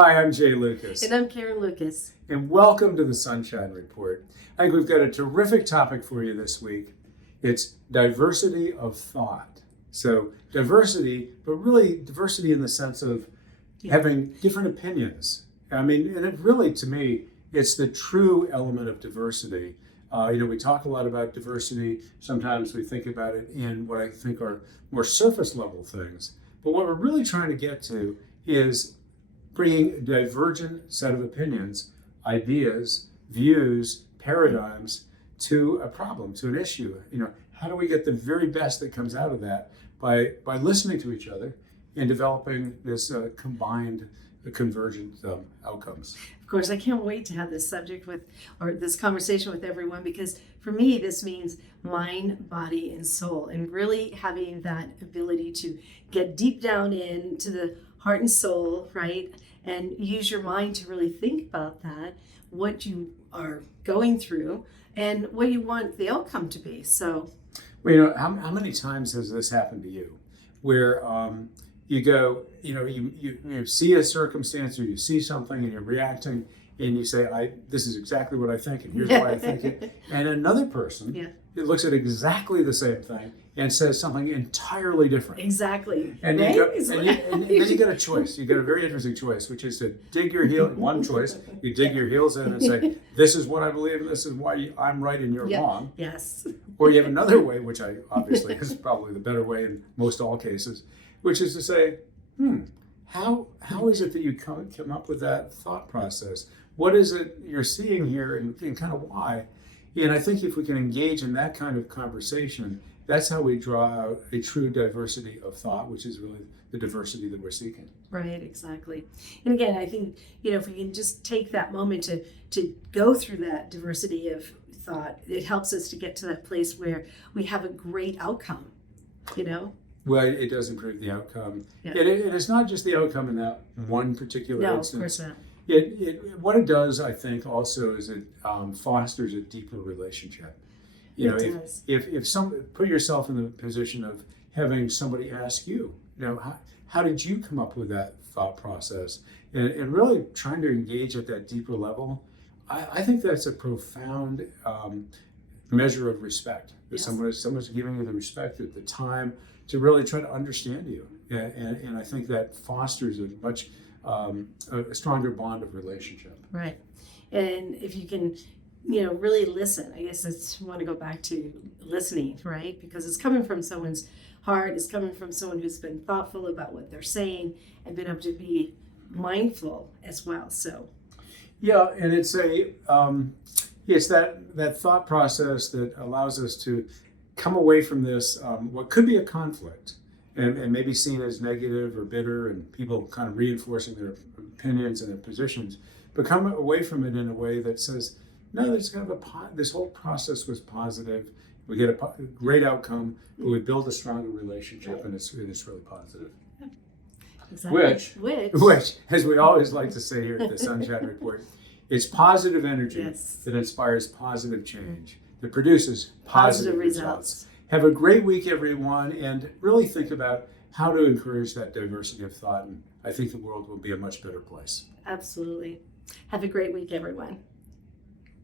Hi, I'm Jay Lucas. And I'm Karen Lucas. And welcome to the Sunshine Report. I think we've got a terrific topic for you this week. It's diversity of thought. So diversity, but really diversity in the sense of having different opinions. I mean, and it really, to me, it's the true element of diversity. We talk a lot about diversity. Sometimes we think about it in what I think are more surface level things. But what we're really trying to get to is bringing a divergent set of opinions, ideas, views, paradigms to a problem, to an issue. How do we get the very best that comes out of that by listening to each other and developing this combined convergent outcomes? Of course, I can't wait to have this this conversation with everyone, because for me, this means mind, body, and soul, and really having that ability to get deep down into the heart and soul, right? And use your mind to really think about that, what you are going through, and what you want the outcome to be. So, well, how many times has this happened to you, where you go, you see a circumstance or you see something and you're reacting and you say, this is exactly what I think and here's why I think it. And another person it looks at exactly the same thing and says something entirely different. Exactly. And, right? and then you get a choice. You get a very interesting choice, which is to dig your heel. One choice, you dig your heels in and say, this is what I believe and this is why I'm right and you're wrong. Yes. Or you have another way, which obviously is probably the better way in most all cases, which is to say, how is it that you come up with that thought process? What is it you're seeing here and kind of why? And I think if we can engage in that kind of conversation, that's how we draw out a true diversity of thought, which is really the diversity that we're seeking. Right, exactly. And again, I think, if we can just take that moment to go through that diversity of thought, it helps us to get to that place where we have a great outcome, Well, it does improve the outcome. Yeah. And it's not just the outcome in that one particular instance. No, of course not. What it does, I think, also is it fosters a deeper relationship. If put yourself in the position of having somebody ask you, how did you come up with that thought process, and really trying to engage at that deeper level. I think that's a profound measure of respect. That someone's giving you the respect at the time to really try to understand you, and I think that fosters a much a stronger bond of relationship. Right. And if you can, really listen, I guess I want to go back to listening, right? Because it's coming from someone's heart, it's coming from someone who's been thoughtful about what they're saying and been able to be mindful as well. So. Yeah, and it's that thought process that allows us to come away from this, what could be a conflict, and maybe seen as negative or bitter, and people kind of reinforcing their opinions and their positions, but come away from it in a way that says, no, this whole process was positive. We get a great outcome, but we build a stronger relationship, and it's really positive. Exactly. Which, as we always like to say here at the Sunshine Report, it's positive energy that inspires positive change, that produces positive results. Have a great week, everyone, and really think about how to encourage that diversity of thought, and I think the world will be a much better place. Absolutely. Have a great week, everyone.